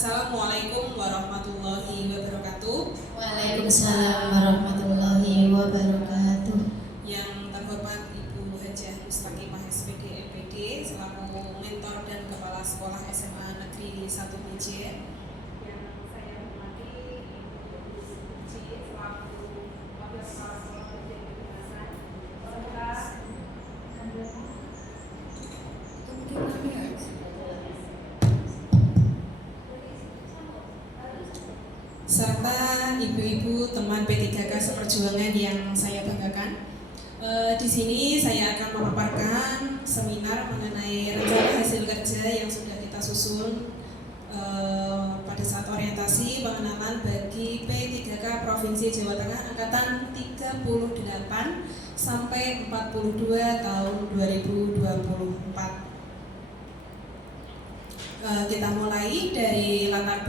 Assalamualaikum warahmatullahi wabarakatuh. Waalaikumsalam warahmatullahi wabarakatuh. Yang terhormat Ibu Hajah Mustaqimah SPD MPD selaku mentor dan kepala sekolah SMA Negeri 1 Mijen. Yang saya hormati Ibu Suci selaku wakil kepala sekolah Bagian Kedinasan serta ibu-ibu teman P3K seperjuangan yang saya banggakan. Di sini saya akan memaparkan seminar mengenai rencana hasil kerja yang sudah kita susun pada saat orientasi pengenalan bagi P3K Provinsi Jawa Tengah angkatan 38 sampai 42 tahun 2024. Kita mulai dari latar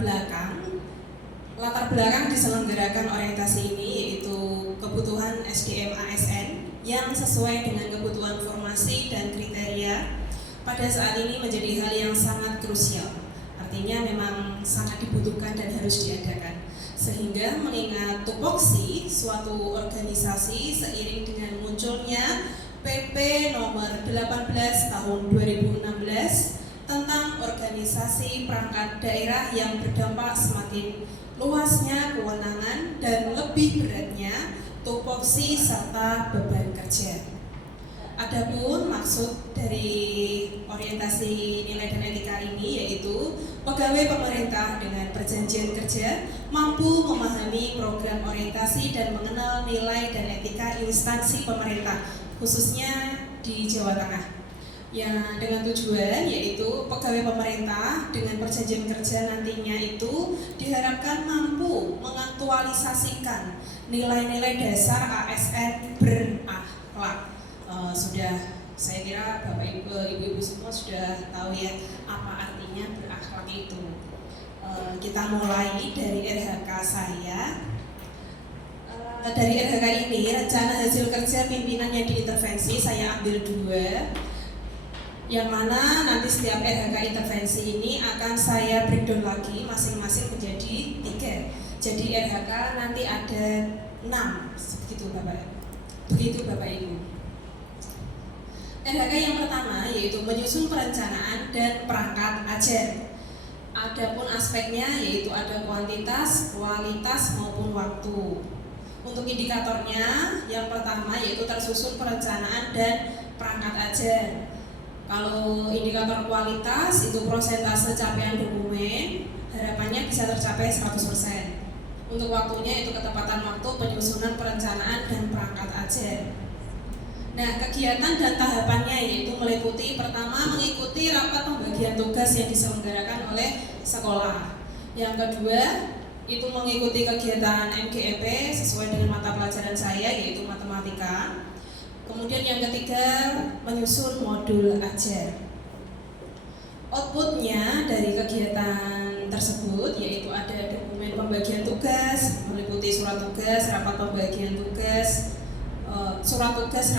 belakang diselenggarakan orientasi ini yaitu kebutuhan SDM ASN yang sesuai dengan kebutuhan formasi dan kriteria pada saat ini menjadi hal yang sangat krusial. Artinya memang sangat dibutuhkan dan harus diadakan. Sehingga mengingat tupoksi suatu organisasi seiring dengan munculnya PP nomor 18 tahun 2016 tentang organisasi perangkat daerah yang berdampak semakin luasnya kewenangan dan lebih beratnya tupoksi serta beban kerja. Adapun maksud dari orientasi nilai dan etika ini yaitu pegawai pemerintah dengan perjanjian kerja mampu memahami program orientasi dan mengenal nilai dan etika instansi pemerintah khususnya di Jawa Tengah. Yang dengan tujuan yaitu pegawai pemerintah dengan perjanjian kerja nantinya itu diharapkan mampu mengaktualisasikan nilai-nilai dasar ASN berakhlak. Sudah saya kira Bapak Ibu semua sudah tahu ya apa artinya berakhlak itu. Kita mulai dari RHK saya. Dari RHK ini rencana hasil kerja pimpinan yang diintervensi saya ambil 2. Yang mana nanti setiap RHK intervensi ini akan saya breakdown lagi masing-masing menjadi 3. Jadi RHK nanti ada 6, begitu Bapak Ibu. RHK yang pertama yaitu menyusun perencanaan dan perangkat ajar. Adapun aspeknya yaitu ada kuantitas, kualitas maupun waktu. Untuk indikatornya yang pertama yaitu tersusun perencanaan dan perangkat ajar. Kalau indikator kualitas itu prosentase capaian dokumen, harapannya bisa tercapai 100%. Untuk waktunya itu ketepatan waktu penyusunan perencanaan dan perangkat ajar. Nah, kegiatan dan tahapannya yaitu meliputi pertama mengikuti rapat pembagian tugas yang diselenggarakan oleh sekolah. Yang kedua itu mengikuti kegiatan MGEP sesuai dengan mata pelajaran saya yaitu matematika. Kemudian yang ketiga menyusun modul ajar. Outputnya dari kegiatan tersebut yaitu ada dokumen pembagian tugas, meliputi surat tugas, rapat pembagian tugas,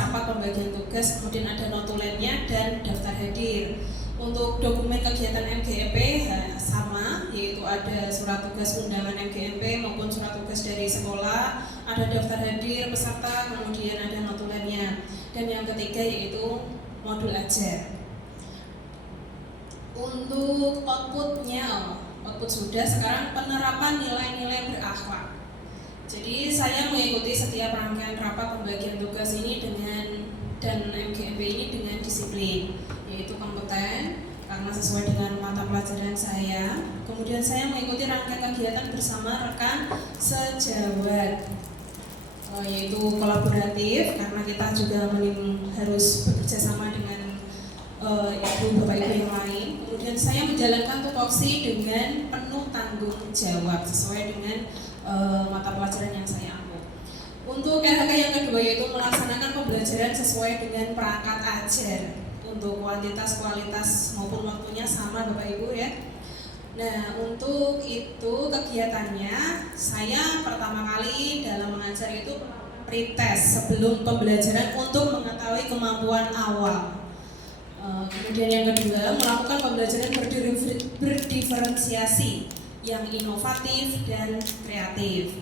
rapat pembagian tugas, kemudian ada notulennya dan daftar hadir. Untuk dokumen kegiatan MGEP sama, yaitu ada surat tugas undangan MGEP maupun surat tugas dari sekolah, ada daftar hadir peserta, kemudian ada notulennya. Dan yang ketiga yaitu modul ajar. Untuk output sudah, sekarang penerapan nilai-nilai berakhlak. Jadi saya mengikuti setiap rangkaian rapat pembagian tugas ini dan MGEP ini dengan disiplin, yaitu kompeten karena sesuai dengan mata pelajaran saya. Kemudian saya mengikuti rangkaian kegiatan bersama rekan sejawat, yaitu kolaboratif karena kita juga harus bekerja sama dengan bapak ibu yang lain. Kemudian saya menjalankan tupoksi dengan penuh tanggung jawab sesuai dengan mata pelajaran yang saya ambil. Untuk RHK yang kedua yaitu melaksanakan pembelajaran sesuai dengan perangkat ajar. Untuk kuantitas, kualitas maupun waktunya sama Bapak Ibu ya. Nah, untuk itu kegiatannya saya pertama kali dalam mengajar itu pretest sebelum pembelajaran untuk mengetahui kemampuan awal. Kemudian yang kedua melakukan pembelajaran berdiferensiasi yang inovatif dan kreatif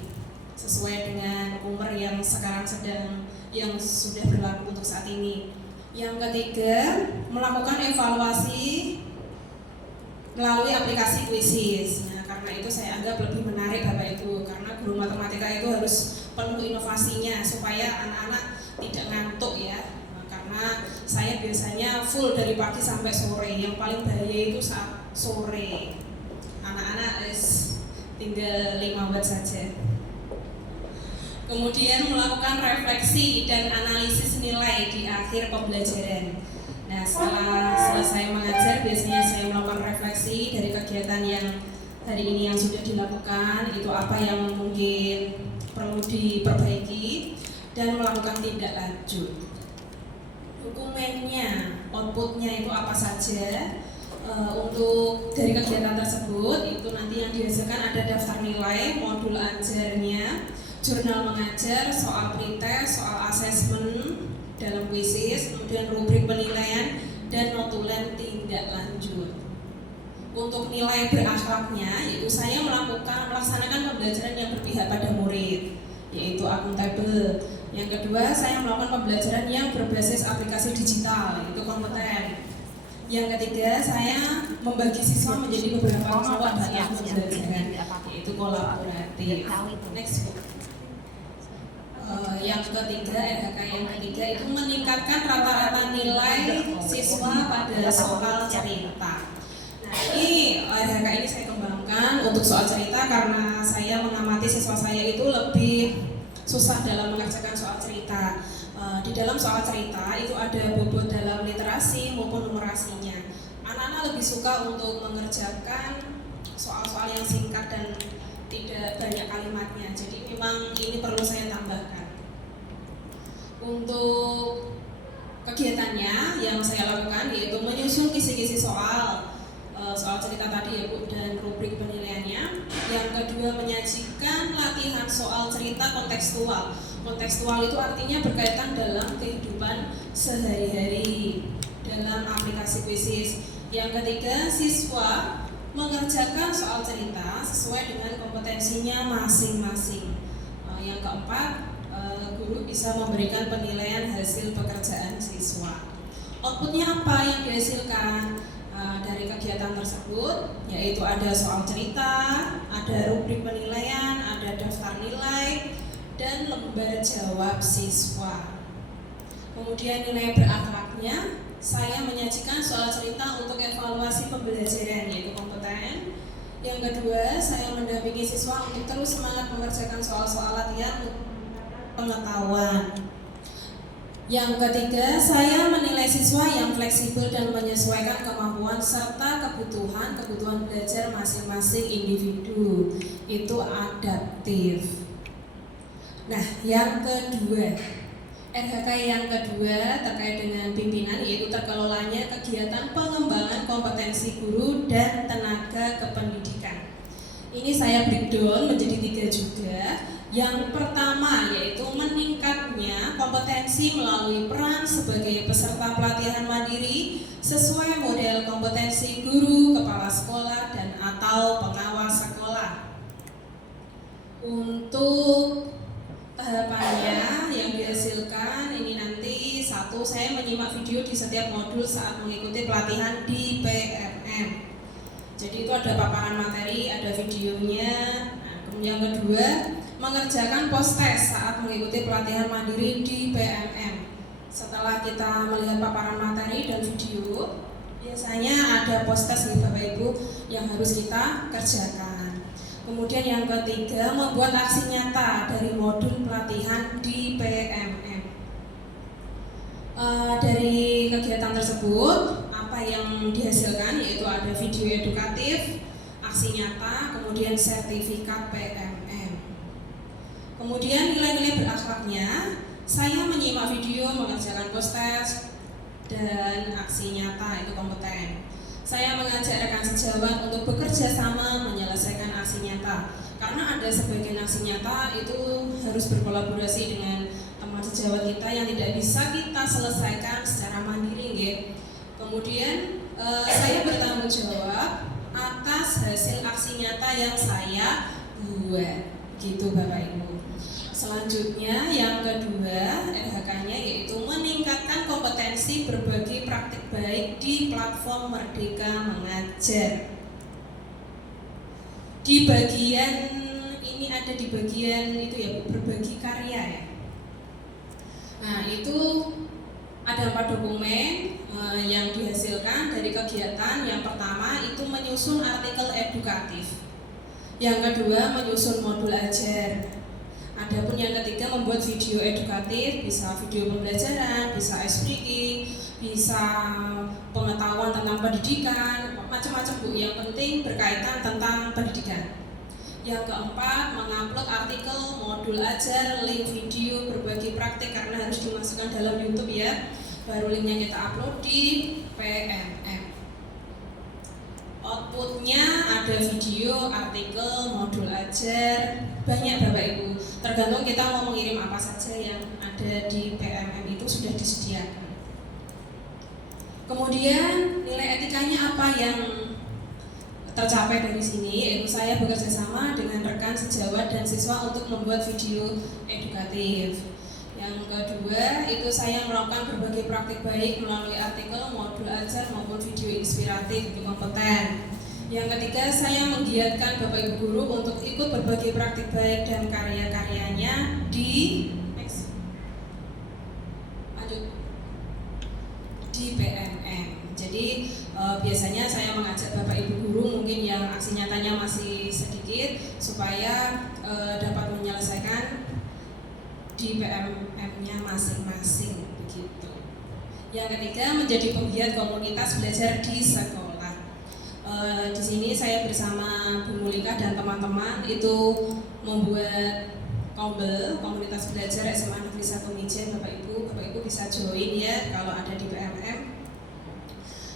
sesuai dengan umur yang sekarang yang sudah berlaku untuk saat ini. Yang ketiga, melakukan evaluasi melalui aplikasi Quizzes. Nah, karena itu saya anggap lebih menarik Bapak Ibu, karena guru matematika itu harus penuh inovasinya supaya anak-anak tidak ngantuk ya. Nah, karena saya biasanya full dari pagi sampai sore. Yang paling bahaya itu saat sore. Anak-anak tinggal 5 menit saja. Kemudian melakukan refleksi dan analisis nilai di akhir pembelajaran. Nah, setelah selesai mengajar, biasanya saya melakukan refleksi dari kegiatan yang hari ini yang sudah dilakukan, itu apa yang mungkin perlu diperbaiki, dan melakukan tindak lanjut. Dokumennya, outputnya itu apa saja. Untuk dari kegiatan tersebut, itu nanti yang dihasilkan ada daftar nilai, modul ajarnya, jurnal mengajar, soal pretest, soal asesmen dalam Quizzes, kemudian rubrik penilaian, dan notulen tindak lanjut. Untuk nilai berakhlaknya, yaitu saya melaksanakan pembelajaran yang berpihak pada murid, yaitu akuntabel. Yang kedua, saya melakukan pembelajaran yang berbasis aplikasi digital, yaitu kompeten. Yang ketiga, saya membagi siswa menjadi beberapa kelompok dalam pembelajaran, yaitu kolaboratif. Next. Yang ketiga, RHK yang ketiga itu meningkatkan rata-rata nilai siswa pada soal cerita. Nah, ini RHK ini saya kembangkan untuk soal cerita karena saya mengamati siswa saya itu lebih susah dalam mengerjakan soal cerita. Di dalam soal cerita itu ada bobot dalam literasi maupun numerasinya. Anak-anak lebih suka untuk mengerjakan soal-soal yang singkat dan tidak banyak kalimatnya. Jadi memang ini perlu saya tambahkan. Untuk kegiatannya yang saya lakukan yaitu menyusun kisi-kisi soal cerita tadi ya Bu, dan rubrik penilaiannya. Yang kedua, menyajikan latihan soal cerita kontekstual. Kontekstual itu artinya berkaitan dalam kehidupan sehari-hari dalam aplikasi Quizzes. Yang ketiga, siswa mengerjakan soal cerita sesuai dengan kompetensinya masing-masing. Yang keempat, guru bisa memberikan penilaian hasil pekerjaan siswa. Outputnya apa yang dihasilkan dari kegiatan tersebut? Yaitu ada soal cerita, ada rubrik penilaian, ada daftar nilai, dan lembar jawab siswa. Kemudian nilai berakhlaknya, saya menyajikan soal cerita untuk evaluasi pembelajaran, yaitu kompeten. Yang kedua, saya mendampingi siswa untuk terus semangat mengerjakan soal-soal latihan pengetahuan. Yang ketiga, saya menilai siswa yang fleksibel dan menyesuaikan kemampuan serta kebutuhan belajar masing-masing individu. Itu adaptif. Nah, yang kedua, RHK yang kedua terkait dengan pimpinan, yaitu terkelolanya kegiatan pengembangan kompetensi guru dan tenaga kependidikan. Ini saya breakdown menjadi 3 juga. Yang pertama yaitu meningkatnya kompetensi melalui peran sebagai peserta pelatihan mandiri sesuai model kompetensi guru, kepala sekolah, dan atau pengawas sekolah. Untuk tahapannya yang dihasilkan ini nanti satu, saya menyimak video di setiap modul saat mengikuti pelatihan di PMM. Jadi itu ada paparan materi, ada videonya. Nah, kemudian yang kedua, mengerjakan post-test saat mengikuti pelatihan mandiri di PMM. Setelah kita melihat paparan materi dan video, biasanya ada post-test nih Bapak Ibu yang harus kita kerjakan. Kemudian yang ketiga, membuat aksi nyata dari modul pelatihan di PMM. Dari kegiatan tersebut, apa yang dihasilkan yaitu ada video edukatif, aksi nyata, kemudian sertifikat PMM. Kemudian nilai-nilai berakhlaknya, saya menyimak video, mengerjakan post-test, dan aksi nyata itu kompeten. Saya mengajak rekan sejawat untuk bekerja sama menyelesaikan aksi nyata. Karena ada sebagian aksi nyata itu harus berkolaborasi dengan teman sejawat kita yang tidak bisa kita selesaikan secara mandiri, gitu. Kemudian saya bertanggung jawab atas hasil aksi nyata yang saya buat, gitu Bapak Ibu. Selanjutnya yang kedua RHK-nya yaitu meningkatkan kompetensi berbagi praktik baik di platform Merdeka Mengajar. Di bagian ini ada di bagian itu ya Bu, berbagi karya ya. Nah itu ada 4 dokumen yang dihasilkan dari kegiatan. Yang pertama itu menyusun artikel edukatif. Yang kedua menyusun modul ajar. Adapun yang ketiga membuat video edukatif, bisa video pembelajaran, bisa speaking, bisa pengetahuan tentang pendidikan, macam-macam Bu. Yang penting berkaitan tentang pendidikan. Yang keempat mengupload artikel, modul ajar, link video, berbagi praktik karena harus dimasukkan dalam YouTube ya. Baru linknya kita upload di PMM. Outputnya ada video, artikel, modul ajar, banyak Bapak Ibu. Tergantung kita mau mengirim apa saja yang ada di PMM itu sudah disediakan. Kemudian nilai etikanya apa yang tercapai dari sini, yaitu saya bekerja sama dengan rekan sejawat dan siswa untuk membuat video edukatif. Yang kedua itu saya melakukan berbagai praktik baik melalui artikel, modul ajar maupun video inspiratif untuk kompeten. Yang ketiga saya menggiatkan Bapak Ibu guru untuk ikut berbagai praktik baik dan karya-karyanya di PMM. Jadi biasanya saya mengajak Bapak Ibu guru mungkin yang aksi nyatanya masih sedikit supaya dapat menyelesaikan di PMM-nya masing-masing begitu. Yang ketiga menjadi penggiat komunitas belajar di sekolah. Di sini saya bersama Bu Mulika dan teman-teman itu membuat komunitas belajar SMA Negeri 1 Mijen. Bapak Ibu bisa join ya kalau ada di PMM.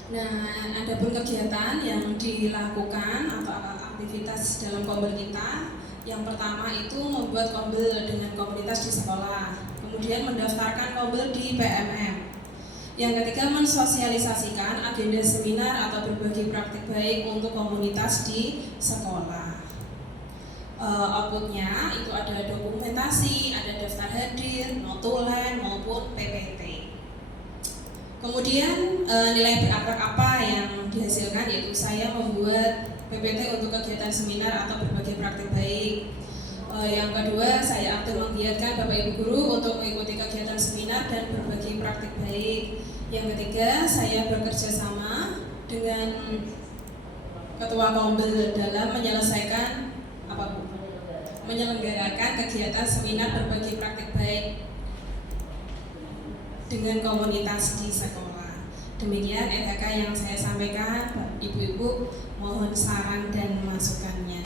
Nah, ada pun kegiatan yang dilakukan atau aktivitas dalam kombel kita. Yang pertama itu membuat kombel dengan komunitas di sekolah, kemudian mendaftarkan kombel di PMM. Yang ketiga mensosialisasikan agenda seminar atau berbagi praktik baik untuk komunitas di sekolah. Outputnya itu ada dokumentasi, ada daftar hadir, notulen maupun PPT. Kemudian nilai berakhlak apa yang dihasilkan, yaitu saya membuat PPT untuk kegiatan seminar atau berbagi praktik baik. Yang kedua saya aktif menggiatkan Bapak Ibu guru untuk mengikuti kegiatan seminar dan berbagi praktik baik. Yang ketiga saya bekerja sama dengan Ketua Kombel dalam menyelenggarakan kegiatan seminar berbagi praktik baik dengan komunitas di sekolah. Demikian RHK yang saya sampaikan. Ibu-ibu mohon saran dan masukannya.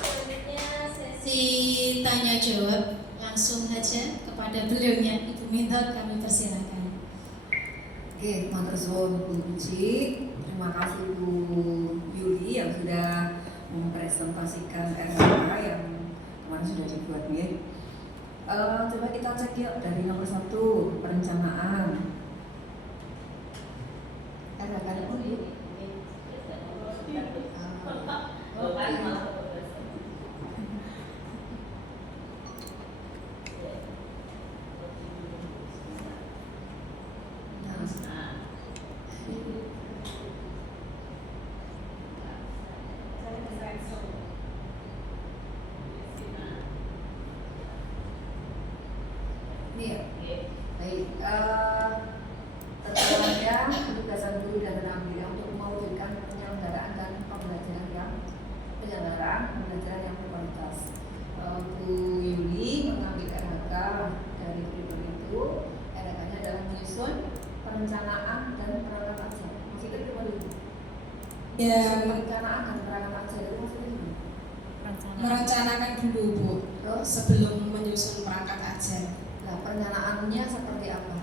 Selanjutnya sesi tanya jawab, langsung saja kepada beliaunya. Ibu Minta kami persilakan. Oke, matur suwun Bu Puji. Terima kasih Bu Yuli yang sudah mempresentasikan RHK yang kemarin sudah dibuat ya. Coba kita cek yuk dari nomor 1, perencanaan. RHK-nya dulu. Baik, terkait penugasan guru dan tenaga pendidik untuk mewujudkan penyelenggaraan pembelajaran yang berkualitas. Bu Yuli mengambil RHK dari berita itu. RHK-nya adalah menyusun perencanaan dan perangkat ajar. Maksudnya itu dulu. Ya, perencanaan dan perangkat ajar itu maksudnya dulu. Merencanakan dulu Bu, sebelum menyusun perangkat ajar. Nah, perencanaannya seperti apa?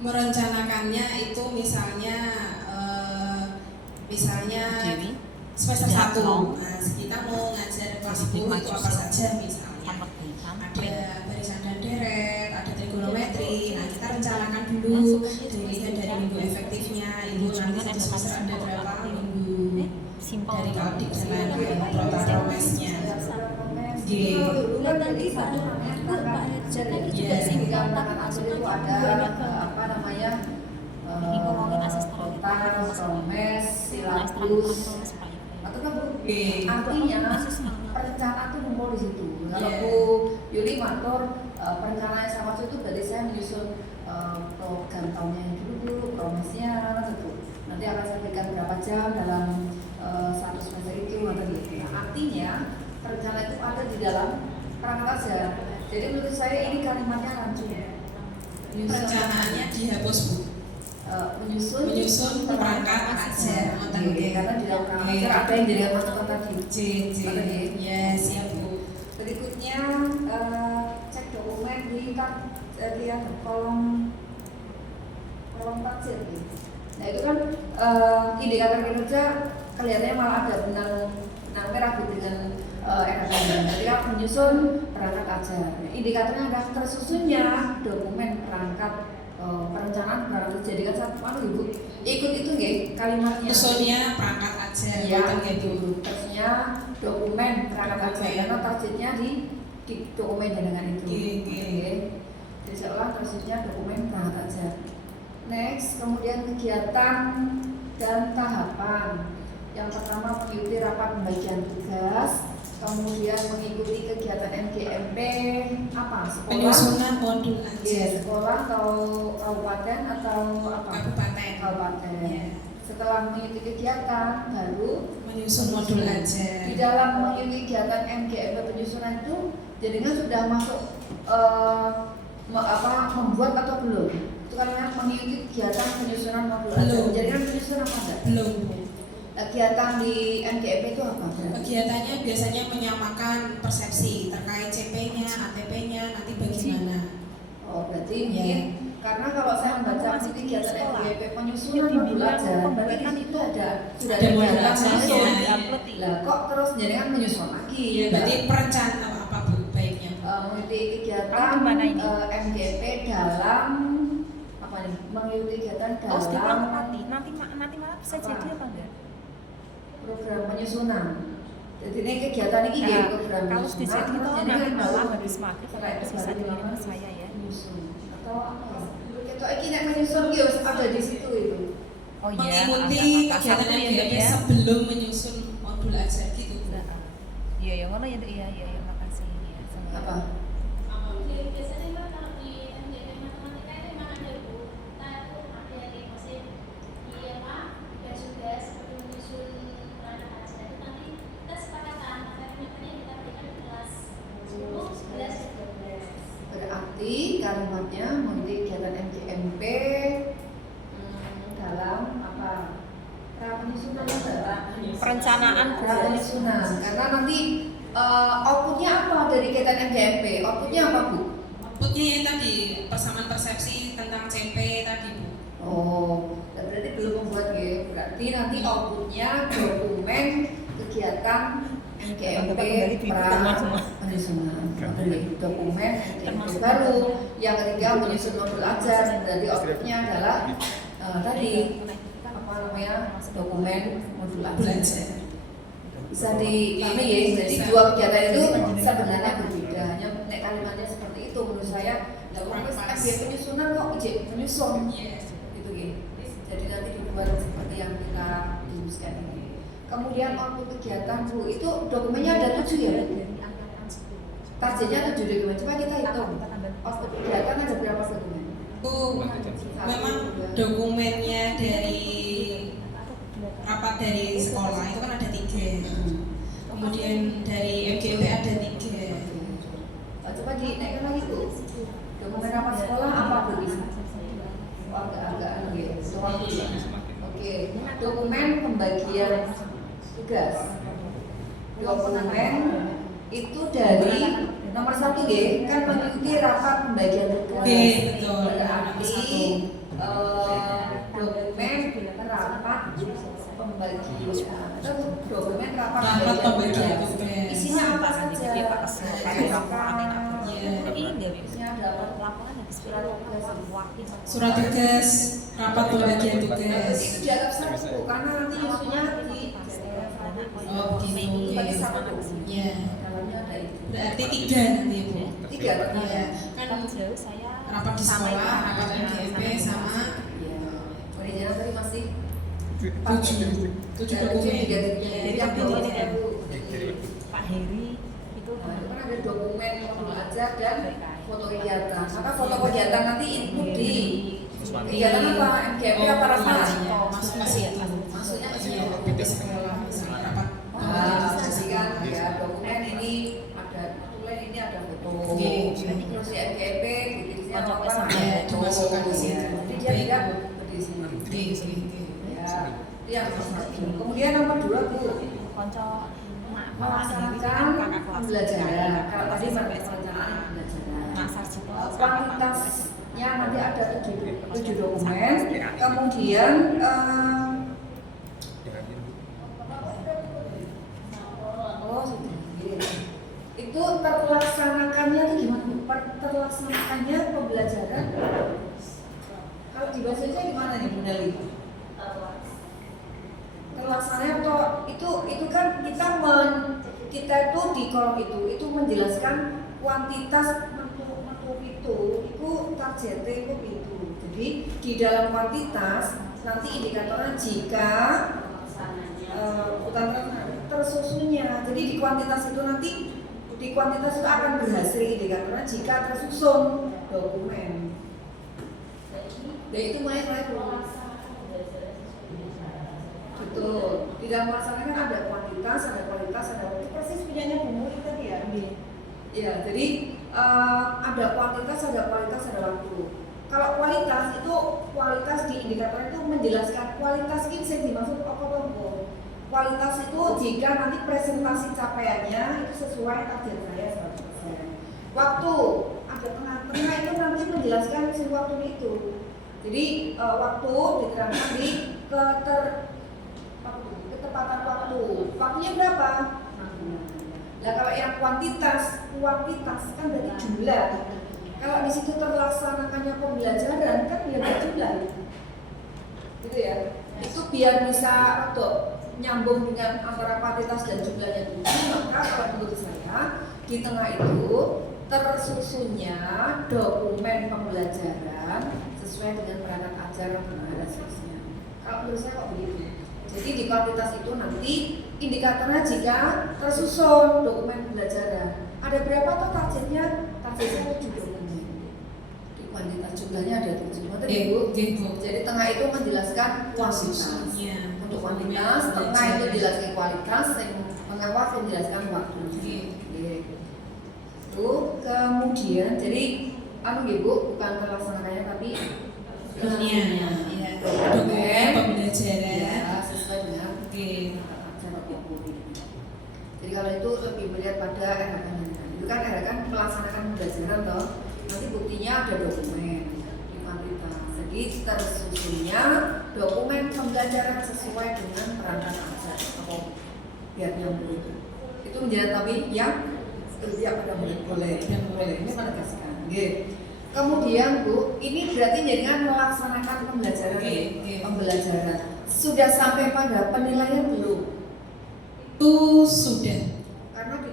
Merencanakannya itu misalnya semester 1, nah, kita mau ngajar kelas 10 itu apa saja misalnya. Ada barisan dan deret, ada trigonometri. Nah, kita rencanakan dulu dilihat dari minggu efektifnya, Jadi satu namanya perangkat ajar. Yes. Di dalam perangkat ajar itu ada apa namanya kotak, promes, silabus, atau kan artinya perencanaan itu ngumpul di situ. Kalau Bu Yuli matur perencanaan sama itu berarti saya menyusun program tahunnya yang dulu, promesnya, gitu. Nanti akan saya berikan berapa jam dalam satu semester itu atau gitu. Nah, artinya perencanaan itu ada di dalam perangkat ajar. Jadi menurut saya ini kalimatnya rancu. Perencanaannya dihapus, Bu. Menyusun perangkat ajar. Karena di dalam perangkat ajar ada yang jadi masukan tadi. Yes, siap, Bu. Berikutnya cek dokumen di kolom taksir. Nah itu kan indikator kinerja kelihatannya malah ada benang merah dengan RKM. Jadi kan menyusun perangkat ajar. Indikatornya adalah tersusunnya dokumen perangkat perencanaan perangkat ajar. Jadi kan satu ibu ikut itu nggih kalimatnya. Menyusunnya perangkat ajar. Ya gitu. Terusnya dokumen perangkat ajar. Karena targetnya di dokumen dengan itu. Jadi seolah tersusunnya dokumen perangkat ajar. Next, kemudian kegiatan dan tahapan. Yang pertama mengikuti rapat pembagian tugas, kemudian mengikuti kegiatan MGMP apa? Sekolah, penyusunan modul ajar. Sekolah atau kabupaten atau apa? Kabupaten. Yeah. Setelah mengikuti kegiatan baru menyusun modul ajar. Di dalam mengikuti kegiatan MGMP penyusunan itu, jadinya sudah masuk membuat atau belum? Itu karena mengikuti kegiatan penyusunan modul ajar. Jadi kan penyusunan apa enggak? Belum. Kegiatan di MGMP itu apa? Kegiatannya biasanya menyamakan persepsi terkait CP-nya, ATP-nya, nanti bagaimana? Oh, berarti mungkin karena kalau saya membaca mengikuti kegiatan MGMP penyusunan modul ajar, berarti di situ sudah ada modul ajarnya. ajarnya. Lah kok terus jadi kan menyusun lagi? Berarti perencanaan apa Bu baiknya? Mengikuti kegiatan MGMP dalam apa nih? Mengikuti kegiatan dalam nanti malah bisa jadi apa enggak? Program penyusunan. Jadi ini kegiatan ini program kalau di situ nanti malam habis maghrib bisa dikirim ke saya ya. Atau apa? Kita ini nek menyusun gitu ada di situ itu. Oh iya. Mengikuti kegiatan MGMP sebelum menyusun modul ajar gitu. Iya ya ngono ya makasih ya. Apa? Berarti kalimatnya mengikuti kegiatan MGMP dalam apa? Penyusunan Perencanaan penyusunan. Karena nanti outputnya apa dari kegiatan MGMP? Outputnya apa Bu? Outputnya yang tadi persamaan persepsi tentang CP tadi Bu. Oh, berarti belum membuat ya. Berarti nanti outputnya dokumen kegiatan MGMP penyusunan. Dokumen MGMP baru. Yang ketiga menyusun modul ajar. Berarti outputnya adalah tadi apa namanya dokumen modul ajar. Bisa dipahami ya. Jadi dua kegiatan itu sebenarnya berbeda. Hanya kalimatnya seperti itu menurut saya. MGMP penyusunan kok menyusun. Gitu gitu. Jadi nanti dibuat seperti yang kita rumuskan ini. Kemudian output kegiatan Bu itu dokumennya ada 7 ya? Targetnya 7 dokumen. Coba kita hitung. Output kegiatan ada berapa dokumen? Memang dokumennya dari rapat dari sekolah itu kan ada 3. Kemudian dari MGMP ada 3. Coba dinaikkan lagi Bu. Dokumen rapat sekolah apa Bu? Agak Oke, dokumen pembagian tugas. Dokumen itu dari nomor 1 kan mengikuti rapat pembagian tugas. Berarti dokumen rapat pembagian dokumen rapat pembagian tugas. Isinya apa saja? Isinya ada surat tugas, rapat pembagian tugas. Itu dianggap satu karena nanti isunya di bagi satu. Ya. Dalamnya ada itu. Berarti 3 nanti Bu. 3 Iya, kan Jauh saya rapat di sekolah, rapat MGMP sama ya. Perizinan tadi masih 7 dokumen. Jadi yang bawah itu Pak Heri itu nah, itu kan ada dokumen modul ajar dan foto kegiatan. Maka foto kegiatan nanti input di kegiatan apa? MGMP apa rapat? Masuk itu. Maksudnya Iya, di sekolah misalnya rapat. jadi kan ya dokumen ini ada tulen ini ada foto. Oke. Terus di MGMP bikinnya apa? Ya, dimasukkan di situ. Jadi dia tidak di sini. Oke. Ya, itu yang nomor 1. Kemudian nomor 2 Bu, konco melaksanakan pembelajaran. Kalau tadi perencanaan pembelajaran. Kuantitasnya nanti ada 7 dokumen. Kemudian itu terlaksanakannya itu gimana Bu? Terlaksanakannya pembelajaran. Kalau di bahasa Indonesia gimana nih Bu Nelly? Terlaksananya atau itu kan kita itu di kolom itu menjelaskan kuantitas metu itu targetnya itu. Jadi di dalam kuantitas nanti indikatornya jika tersusunnya. Jadi di kuantitas itu akan berhasil indikatornya jika tersusun dokumen. Dan itu mulai betul. Di dalam melaksanakan ada kuantitas, ada kualitas, ada waktu. Persis punyanya Bu Muri tadi ya. Iya, jadi ada kuantitas, ada kualitas, ada waktu. Kalau kualitas itu kualitas di indikator itu menjelaskan kualitas ini yang dimaksud apa? Kualitas itu jika nanti presentasi capaiannya itu sesuai target saya 100%. Waktu ada tengah-tengah itu nanti menjelaskan si waktu itu. Jadi waktu diterangkan di ketepatan waktu. Waktunya berapa? Nah kalau yang kuantitas kan berarti jumlah. Kalau di situ terlaksanakannya pembelajaran kan ya berjumlah. Gitu ya. Itu biar bisa nyambung dengan antara kuantitas dan jumlahnya dulu. Maka kalau menurut saya di tengah itu tersusunnya dokumen pembelajaran sesuai dengan perangkat ajar dan seterusnya. Kalau menurut saya kok begitu. Jadi di kuantitas itu nanti indikatornya jika tersusun dokumen pembelajaran. Ada berapa tuh targetnya? Targetnya 7 dokumen. Di kuantitas jumlahnya ada 7. Jadi tengah itu menjelaskan kuantitas. Untuk kuantitas, tengah itu jelaskan kualitas, mengawal menjelaskan waktu. Kemudian jadi Bu, bukan terlaksanakannya tapi dokumen pembelajaran sesuai dengan cara buku. Jadi kalau itu lebih melihat pada RHK-nya. Itu kan RHK melaksanakan pembelajaran toh. Nanti buktinya ada dokumen di kuantitas. Jadi tersusunnya dokumen pembelajaran sesuai dengan perangkat ajar atau biar nyambung itu. Itu menjadi tapi yang setiap pada boleh ini menegaskan. Kemudian Bu, ini berarti jadikan melaksanakan pembelajaran. Pembelajaran sudah sampai pada penilaian belum? Sudah. Karena di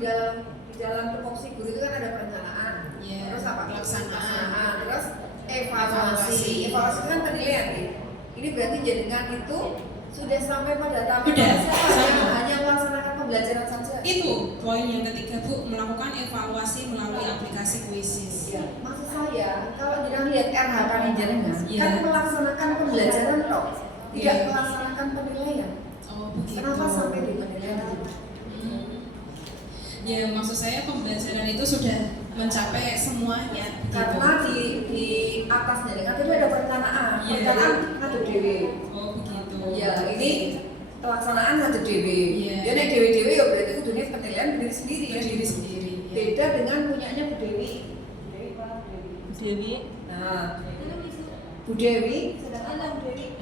dalam tupoksi guru itu kan ada perencanaan, terus apa? Pelaksanaan, terus evaluasi. Evaluasi itu kan penilaian. Ini berarti jadikan itu sudah sampai pada tahap hanya melaksanakan pembelajaran saja. Itu poin yang ketiga Bu, melakukan evaluasi melalui aplikasi Quizzes. Ya, maksud saya kalau kita lihat RHK jenengan kan melaksanakan pembelajaran toh, tidak melaksanakan penilaian. Oh begitu. Kenapa sampai di penilaian? Ya maksud saya pembelajaran itu sudah mencapai semuanya. Karena di atas jenengan itu ada perencanaan. Perencanaan ada dewe. Oh begitu. Ya ini pelaksanaan ada dewe. Ya nek dewe ya berarti kudunya penilaian diri sendiri ya. Diri sendiri. Beda dengan punyanya Bu Dewi. Dewi. Nah, Bu Dewi, sedangkan Bu Dewi.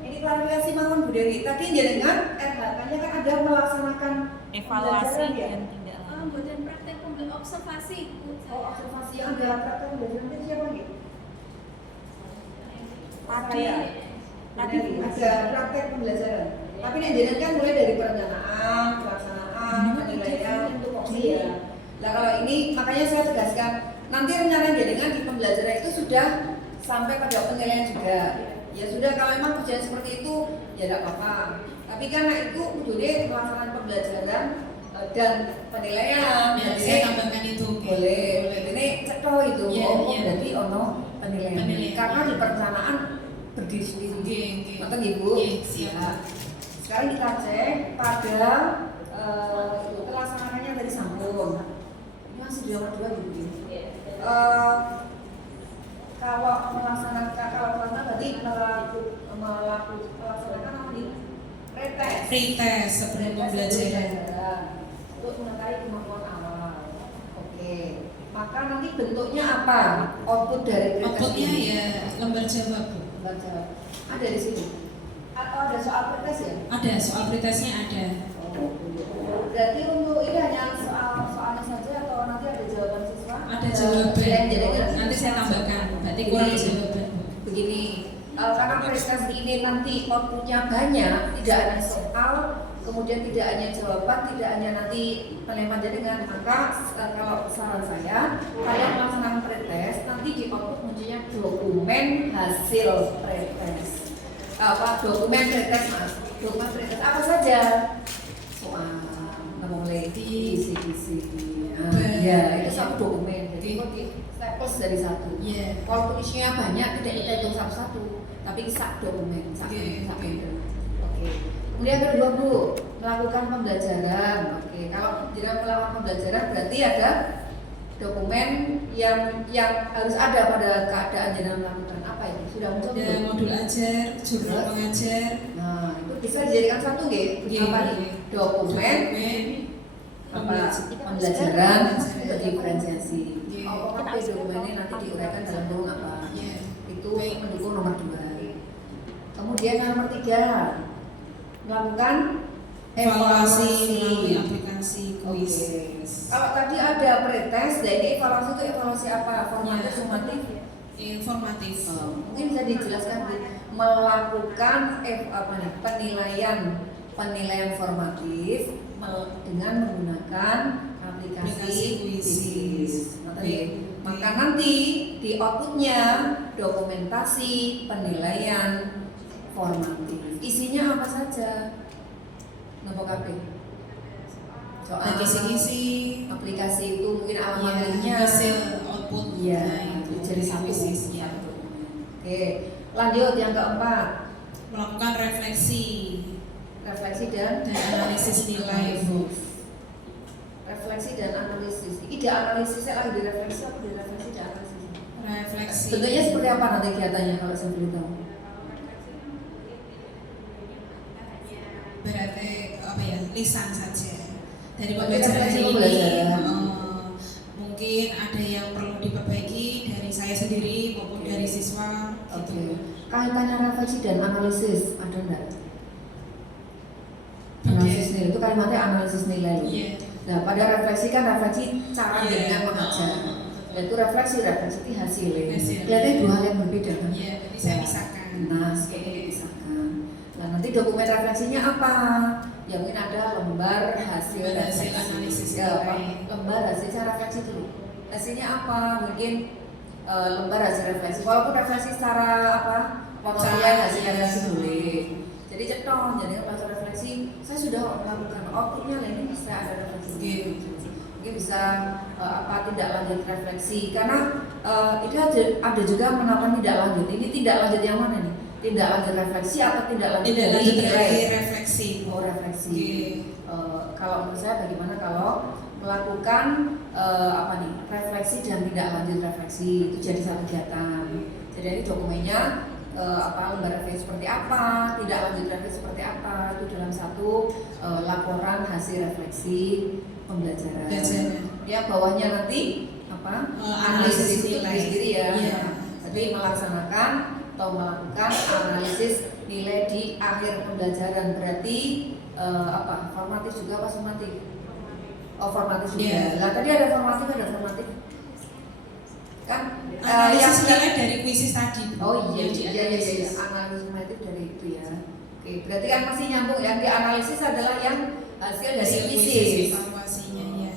Ini klarifikasi mawon Bu Dewi. Tadi jenengan RHK-nya kan ada melaksanakan Evaluasi ya. dan tidak Buatan praktek observasi. Observasi yang ada praktek pembelajaran itu siapa gitu? Tadi Ada praktek pembelajaran. Tapi yang jenengan kan mulai dari perencanaan, pelaksanaan, penilaian, untuk opsi ya. Nah kalau ini makanya saya tegaskan nanti rencana jenengan di pembelajaran itu sudah sampai pada penilaian juga. Ya sudah kalau memang kerjaan seperti itu ya tidak apa-apa. Tapi karena itu udah pelaksanaan pembelajaran dan penilaian. Ya, saya tambahkan itu. Boleh. Ini ceto itu. Jadi ono penilaian. Karena di perencanaan berdiri sendiri. Nonton Ibu. Siap. Sekarang kita cek pada pelaksanaannya dari sampun. Ini masih di nomor 2 Ibu. Kalau melaksanakan berarti melaksanakan apa nih? Pretest sebelum pembelajaran. Untuk mengetahui kemampuan awal. Oke. Maka nanti bentuknya apa? Output dari pretest Outputnya ini? ya lembar jawab, Bu. Lembar jawab. Ada di sini. Atau ada soal pretest ya? Ada, soal pretestnya ada. Berarti untuk ini hanya soalnya saja atau nanti ada jawaban siswa? Ada jawaban. Jadi Nanti saya tambahkan. Berarti kurang jawaban. Begini, karena pretest ini nanti outputnya banyak, tidak hanya soal, kemudian tidak hanya jawaban, tidak hanya nanti penilaian dengan, maka kalau saran saya, kalian melaksanakan pretest, nanti di output munculnya dokumen hasil pretest. Dokumen pretest mas? Dokumen pretest apa saja? Soal, mulai isi-isi. Ya, itu satu dokumen. Jadi di staples dari satu. Walaupun isinya banyak, tidak kita hitung satu-satu, tapi sak dokumen, sak itu. Oke. Kemudian kedua Bu, melakukan pembelajaran. Oke. Kalau tidak melakukan pembelajaran berarti ada dokumen yang harus ada pada keadaan jenengan melakukan apa itu? Sudah muncul Ada belum? modul ajar, jurnal mengajar. Nah, itu bisa dijadikan satu nggih? Apa nih? Dokumen pembelajaran berdiferensiasi. Apa dokumennya nanti diuraikan dalam kurung apa? Itu mendukung nomor 2. Kemudian nomor 3, melakukan Evaluasi melalui aplikasi kuis. Kalau tadi ada pretest, jadi evaluasi itu evaluasi apa? Formatif, sumatif? Informatif. Mungkin bisa dijelaskan melakukan penilaian formatif dengan menggunakan aplikasi kuis. Maka nanti di outputnya dokumentasi penilaian formatif. Isinya apa saja? Nopo kabeh. Soal Kisi-kisi aplikasi itu mungkin alamatnya hasil output. itu jadi satu. Oke, lanjut yang keempat, Melakukan refleksi dan analisis nilai. Refleksi dan analisis. Ini dia analisisnya lagi di refleksi atau di refleksi dan analisis? Refleksi. Bentuknya seperti apa nanti kegiatannya kalau saya boleh tahu? Berarti apa ya? Lisan saja. Dari Refleksi pembelajaran ini pembelajaran. mungkin ada yang perlu diperbaiki dari saya sendiri maupun dari siswa. Oke. Kaitannya refleksi dan analisis ada enggak? Analisis nilai itu kalimatnya analisis nilai. Iya. Nah, pada refleksi kan refleksi cara dengan mengajar. Yaitu refleksi itu hasilnya. Kelihatannya dua hal yang berbeda kan? Iya, jadi saya pisahkan. Nah, seperti dipisahkan. Nah, nanti dokumen refleksinya apa? Ya mungkin ada lembar hasil refleksi. Analisis Lembar hasil saya refleksi dulu. Hasilnya apa? Mungkin lembar hasil refleksi. Walaupun refleksi secara penilaian hasil refleksi boleh. Jadi cetok, jadi pas refleksi saya sudah melakukan outputnya ini bisa ada refleksi. Mungkin bisa tindak lanjut refleksi karena itu ada juga menawarkan tidak lanjut. Ini tidak lanjut yang mana nih? Tidak lanjut refleksi atau tidak lanjut dari refleksi. Oh, refleksi. Kalau menurut saya bagaimana kalau melakukan refleksi dan tidak lanjut refleksi itu jadi satu kegiatan. Jadi ini dokumennya lembar refleksi seperti apa, tidak lanjut refleksi seperti apa itu dalam satu laporan hasil refleksi pembelajaran. Ya bawahnya nanti analisis itu sendiri ya. Jadi melaksanakan atau melakukan analisis nilai di akhir pembelajaran berarti formatif juga apa sumatif? Oh formatif juga. Nah tadi ada formatif kan? Analisis nilai dari kuisis tadi. Oh iya. Analisis sumatif dari itu ya. Oke, berarti kan masih nyambung. Yang dianalisis adalah yang hasil dari kuisis. Evaluasinya ya.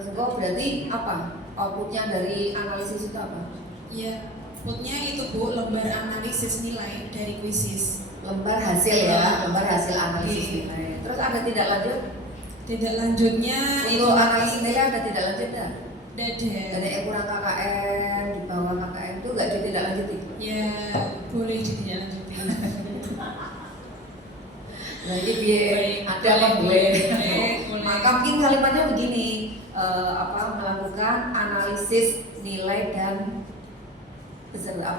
Mas Eko berarti apa? Outputnya dari analisis itu apa? Ya, outputnya itu Bu, lembar analisis nilai dari kuisis. Lembar hasil ya, lembar hasil analisis Oke. nilai. Terus ada tindak lanjut? Tidak lanjutnya Untuk analisis nilai ada tindak lanjut nggak? Dada. Ada yang kurang KKN, di bawah KKN itu nggak ditindak lanjuti? Ya, boleh ditindaklanjuti. Nah ini biar ada apa boleh? boleh. Maka mungkin kalimatnya begini, melakukan analisis nilai dan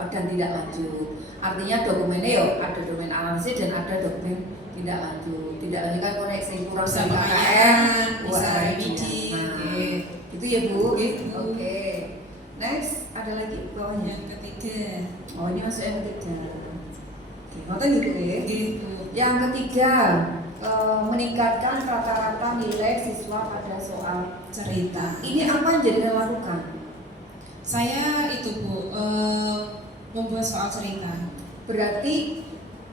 dan tidak lanjut. Artinya dokumennya ya ada dokumen analisis dan ada dokumen tidak lanjut. Tidak lanjut kan koneksi kurang Bisa dari KKN, pengayaran, bisa wah, remedi. Nah, itu ya Bu. Oke. Next ada lagi bawahnya. Yang ketiga. Oh ini masuk yang ketiga. Oke, ngoten gitu ya. Gitu. Yang ketiga, meningkatkan rata-rata nilai siswa pada soal Cerita. Ini apa yang jadi lakukan? Saya itu Bu, membuat soal cerita. Berarti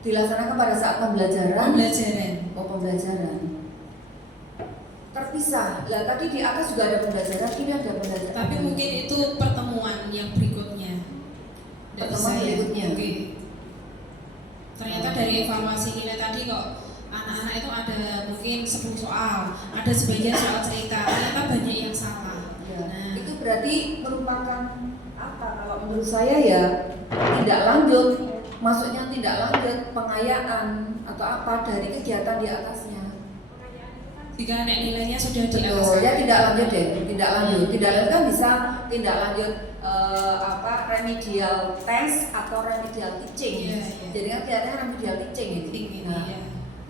dilaksanakan pada saat pembelajaran. Pembelajaran. Oh, pembelajaran. Terpisah. Lah tadi di atas juga ada pembelajaran, ini ada pembelajaran. Tapi mungkin itu pertemuan yang berikutnya. Nggak Pertemuan bisa ya? berikutnya. Oke. Ternyata dari evaluasi nilai tadi kok anak-anak itu ada mungkin 10 soal, ada sebagian soal cerita, ternyata banyak yang salah. Ya. Nah. Itu berarti merupakan apa? Kalau menurut saya ya tidak lanjut. Maksudnya tidak lanjut pengayaan atau apa dari kegiatan di atasnya. Jika nek nilainya sudah di atas. Betul, ya tidak lanjut deh, tidak lanjut. Tidak lanjut kan bisa tidak lanjut remedial test atau remedial teaching. Iya, iya. Jadi kan kelihatannya remedial teaching ini. Tinggi, Nah, ya.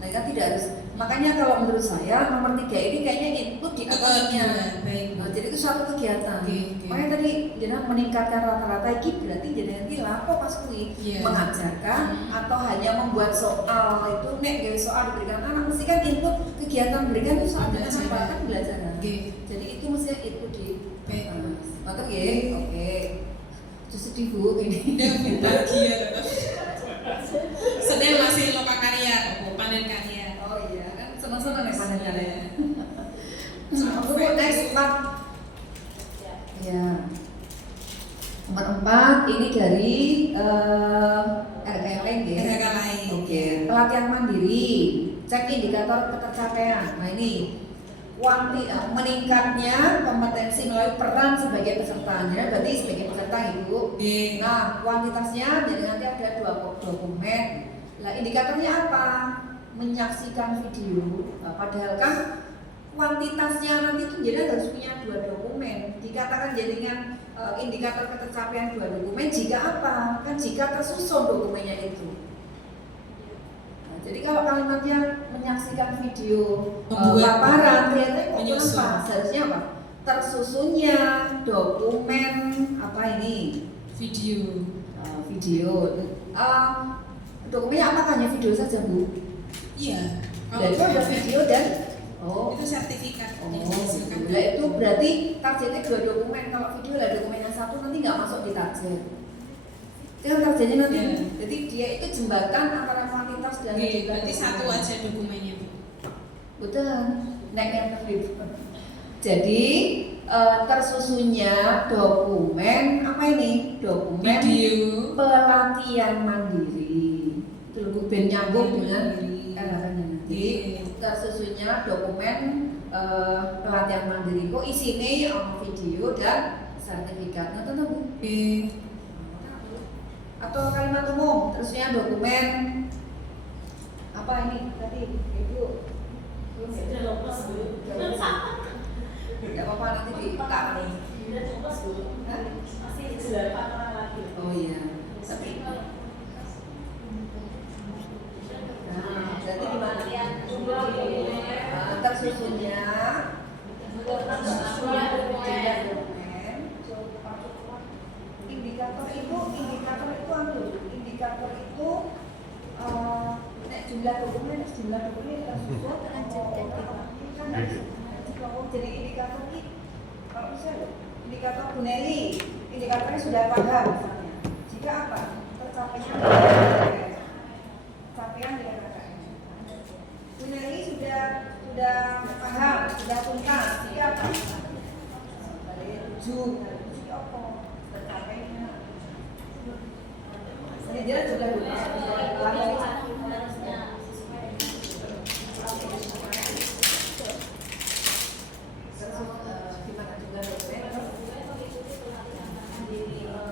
nah kan tidak harus. Makanya kalau menurut saya nomor 3 ini kayaknya input di atasnya. Baik. Nah, jadi itu suatu kegiatan. Oke, oke. Makanya tadi jenengan meningkatkan rata-rata ini berarti jenengan nanti lapo pas kui Iya. mengajarkan atau hanya membuat soal itu nek gawe soal diberikan anak mesti kan input kegiatan berikan itu soal dengan Belajar. apa kan belajar. Oke. Jadi itu mesti input di Baik. Mantap ya. Oke. Terus sedih Bu ini. Bahagia. Sedang masih loka karya, panen karya. Oh iya kan senang-senang ya panen karya. Sampai. Untuk next 4. Ya. Nomor 4 ini dari RKM lain ya. RKM lain. Oke. Pelatihan mandiri, cek indikator ketercapaian. Nah ini meningkatnya kompetensi melalui peran sebagai pesertanya, berarti sebagai peserta Ibu. Oke. Nah kuantitasnya jadi nanti ada 2 dokumen. Nah indikatornya apa? Menyaksikan video. Nah, padahal kan kuantitasnya nanti itu jadi harus punya 2 dokumen. Dikatakan jadikan indikator ketercapaian 2 dokumen jika apa? Kan jika tersusun dokumennya itu. Nah, jadi kalau kalimatnya menyaksikan video paparan, ternyata kok menyusun. apa? Seharusnya apa? Tersusunnya dokumen apa ini? Video. Video. Dokumennya apa? Hanya video saja Bu? Iya. Nah, itu ada video dan itu sertifikat. Oh, dihasilkan. nah itu berarti targetnya 2 dokumen. Kalau video lah dokumen yang 1 nanti nggak masuk di target. Itu kan targetnya nanti. Iya. Jadi dia itu jembatan antara kuantitas dan Oke, jumlah berarti dokumen. satu aja dokumennya, Bu. Betul. Nek yang terlip. Jadi tersusunnya dokumen apa ini? Dokumen Video. pelatihan mandiri. Itu Bu ben nyambung dengan katanya nanti. Iya. Tersusunnya dokumen pelatihan mandiri. Kok isinya video dan sertifikat. Nah, tentu Bu. Oke. Atau kalimat umum, terusnya dokumen apa ini tadi Ibu? Belum ya? Sudah lepas dulu. Tidak apa-apa nanti dibuka. Sudah lepas dulu. Hah? Masih sudah pacaran lagi. Oh iya. Tapi nah, berarti gimana? Tersusunnya dokumen. Indikator itu anu. Indikator itu nek jumlah dokumen tersusun jadi indikator ini kalau bisa indikator Buneli indikatornya sudah paham misalnya jika apa tercapainya capaian dengan KKN Buneli sudah paham sudah tuntas jika apa ujung. Nah, ujungnya apa? Tercapainya. Ini dia juga dulu.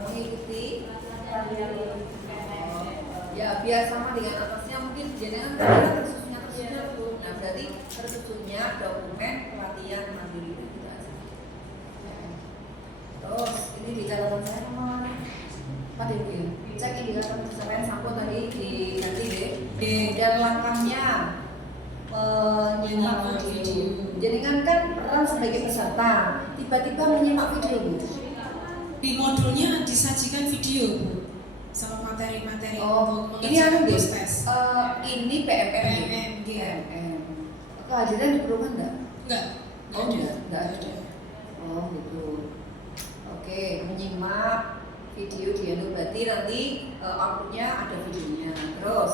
Mengikuti ya biar sama dengan atasnya mungkin jangan tersusunnya dulu. Nah berarti tersusunnya dokumen pelatihan mandiri gitu aja. Terus ini di catatan saya nomor apa deh Bu ya? Cek indikator pencapaian sampo tadi diganti deh. Dan langkahnya menyimak video. Jadi kan peran sebagai peserta tiba-tiba menyimak video Bu. Di modulnya disajikan video Bu, sama materi-materi untuk ini anu mengerjakan deh. tes. Ini PMM. PMM. Kehadiran diperlukan enggak? Enggak Enggak ada. Oh gitu. Oke, menyimak video dia berarti nanti outputnya ada videonya. Terus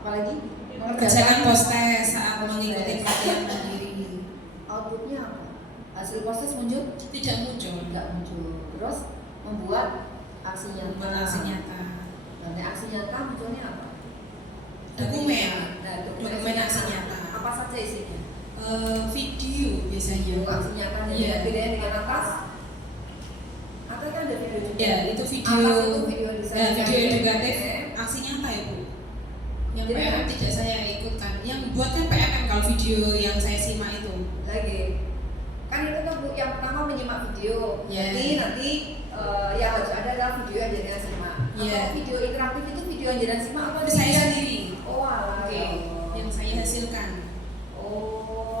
apa lagi? Mengerjakan post test saat mengikuti pelatihan mandiri. Outputnya apa? Hasil post test muncul? Tidak muncul. Enggak muncul. Terus membuat aksi nyata. Membuat aksi nyata. Nanti aksi nyata munculnya apa? Dokumen. Nah, Dokumen aksi nyata. Apa saja isinya? Video biasanya. Aksi nyata Iya. bedanya dengan atas. Atau kan ada video juga. Ya, itu video. Atas itu video desain. Video edukatif. Aksi nyata ya Bu. Yang Jadi, PMM tidak saya ikutkan. Yang buat kan PMM kalau video yang saya simak itu. Lagi kan itu kan Bu yang pertama menyimak video. Ya. Jadi nanti yang harus ada adalah video yang jenengan simak. Ya. Atau video interaktif itu video yang jenengan simak apa? Itu saya sendiri. Oh, alah. Oke. Yang saya hasilkan. Oh. Oh,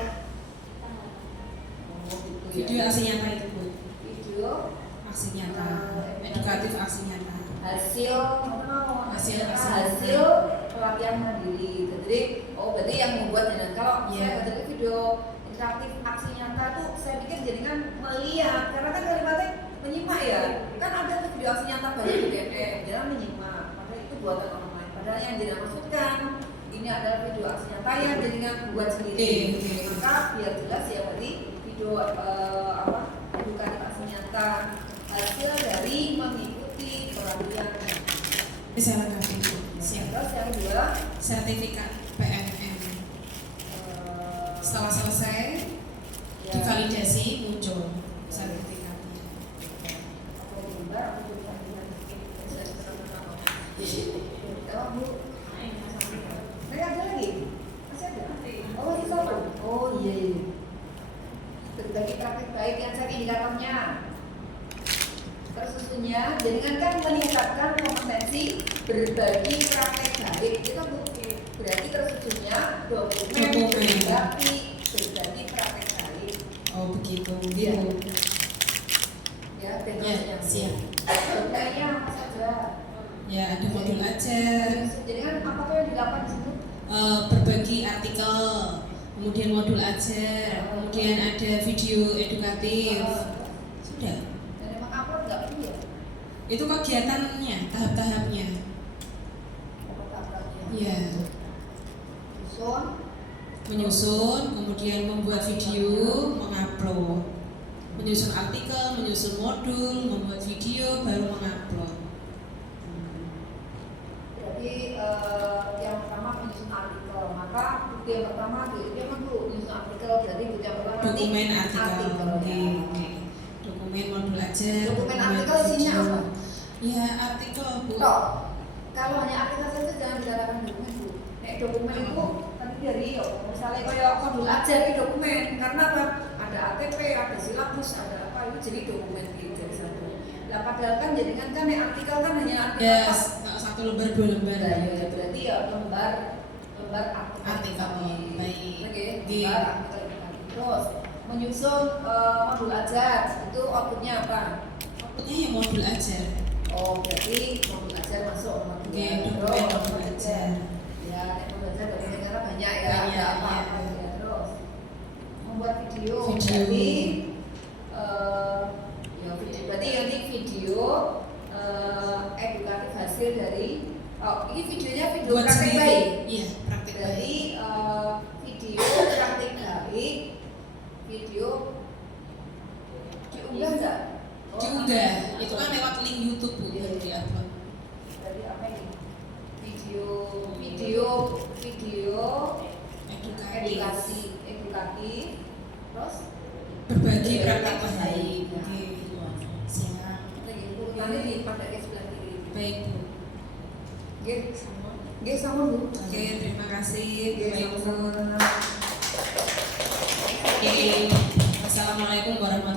gitu ya. Video aksi nyata itu Bu. Video Aksi nyata. Edukatif aksi nyata. hasil Hasil pelatihan mandiri. Jadi berarti yang membuat jenengan kalau Iya. saya baca video interaktif aksi nyata tuh saya pikir jenengan melihat karena kan kalimatnya menyimak ya. Kan ada tuh video aksi nyata banyak di DPR, jenengan menyimak. Padahal itu buatan orang lain. Padahal yang jenengan maksudkan ini adalah video aksi nyata yang jenengan buat sendiri. Maka biar jelas ya berarti video edukatif aksi nyata hasil dari mengikuti pelatihan. Bisa lengkapi Bu. Siap. Terus yang kedua Sertifikat PMM. Setelah selesai divalidasi muncul sertifikatnya. Ada lagi? Masih ada? Oh, masih satu. Oh iya. Berbagi praktik baik yang cek indikatornya. Tersusunnya, dengan kan meningkatkan kompetensi berbagi praktek baik. Itu berarti tersusunnya dokumen berbagi praktek baik. Oh begitu. Iya. Gitu. Ya, Ya, siap. Dokumennya apa saja? Ya ada modul ajar, Jadi kan apa tuh yang dilakukan di situ? berbagi artikel, kemudian modul ajar, kemudian ada video edukatif. Sudah. Dan emang upload nggak perlu ya? Itu kegiatannya, tahap-tahapnya. Ya. Menyusun, kemudian membuat video, mengupload. Menyusun artikel, menyusun modul, membuat video, baru mengupload. Berarti yang pertama menyusun artikel. Maka bukti yang pertama itu emang Bu menyusun artikel. Berarti bukti yang pertama nanti Dokumen artikel. Oke. Dokumen modul ajar. Dokumen artikel isinya video. apa? Ya artikel Bu. Toh, kalau hanya artikel saja jangan dikatakan dokumen Bu. Dokumen itu tadi dari misalnya kayak modul ajar itu dokumen. Karena apa? Ada ATP, ada silabus, ada apa itu jadi dokumen gitu dari satu. Lah padahal kan jadikan kan artikel kan hanya artikel. Yes, satu lembar dua lembar. Ya, berarti ya lembar Artikel. Baik. Oke, Di. lembar artikel. Terus menyusun modul ajar itu outputnya apa? Outputnya ya modul ajar. Oh, berarti modul ajar masuk modul. Oke, dokumen modul ajar. Ya, modul ajar dari negara banyak ya. Banyak, ada apa? ya. Ya, terus membuat video. Video. Berarti ya video. Berarti ini video edukatif hasil dari ini videonya video Buat praktek sendiri. baik. Iya, praktek Berarti baik. video praktek baik, video diunggah nggak? Enggak, itu kan lewat link YouTube Bu, baru diupload. Tadi apa ini? Video edukasi, terus Berbagi praktek baik. Oke, siap. nanti dipakai ke sebelah kiri. Baik Bu. Sama Bu. Oke, terima kasih. Oke, Baik Bu. sama-sama. Oke, Assalamualaikum warahmatullahi